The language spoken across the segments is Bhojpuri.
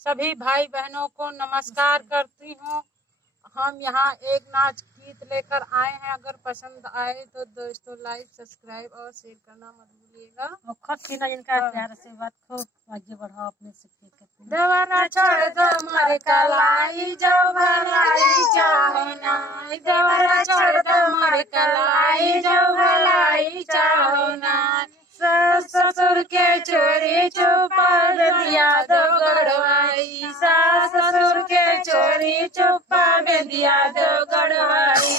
सभी भाई बहनों को नमस्कार करती हूँ। हम यहाँ एक नाच गीत लेकर आए हैं। अगर पसंद आए तो दोस्तों लाइक सब्सक्राइब और शेयर करना मत भूलिएगा। और खुद की ना इनका प्यार से बात को आगे बढ़ाओ अपने से। देवरा छोड़ दो मर कलाई जो भलाई चाहो ना, देवरा छोड़ दो मर कलाई जो भलाई चाहो ना। ससुर के चोरी चुपा दिया दो गड़वाई, सास ससुर के चोरी चुपा दिया दो गड़वाई।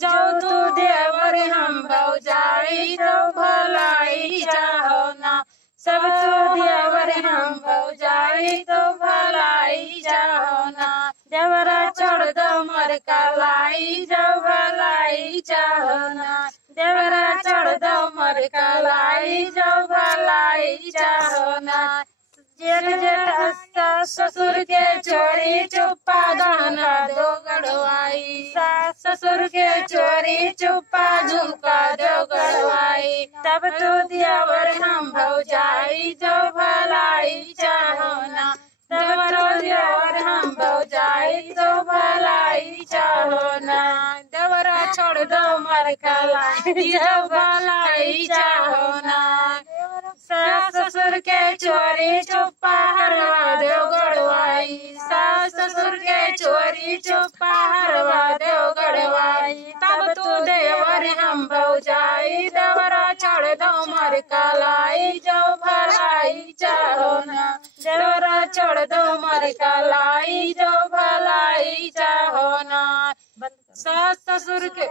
जो तू देवर हम भौजाई तो भलाई चाहो ना, सब तू देवर हम भौजाई तो भलाई चाहो ना। देवरा छोड़ दो मर कलाई जो भलाई चाहो ना, देवरा छोड़ दो मर कलाई जो भलाई चाहो ना। जेठ जेठ ससुर के चोरी चुप्पा गहना दो गड़वाई, सास ससुर के चोरी चुप्पा झुमका दो गड़वाई। तब तो देवर हम भौजाई जो भलाई चाहो ना, तब तो देवर हम भौजाई तो भलाई चाहो ना। देवरा छोड़ दो मर कलाई जो भलाई चाहो ना, सास ससुर के चोरी चुप्पा हरवा दो गड़वाई, सास ससुर के चोरी चुप्पा हरवा दो गड़वाई। तब तो देवर हम भौजाई, देवरा छोड़ दो मर कलाई जो भलाई चाहो ना, देवरा छोड़ दो मर कलाई जो भलाई चाहो ना। सास ससुर के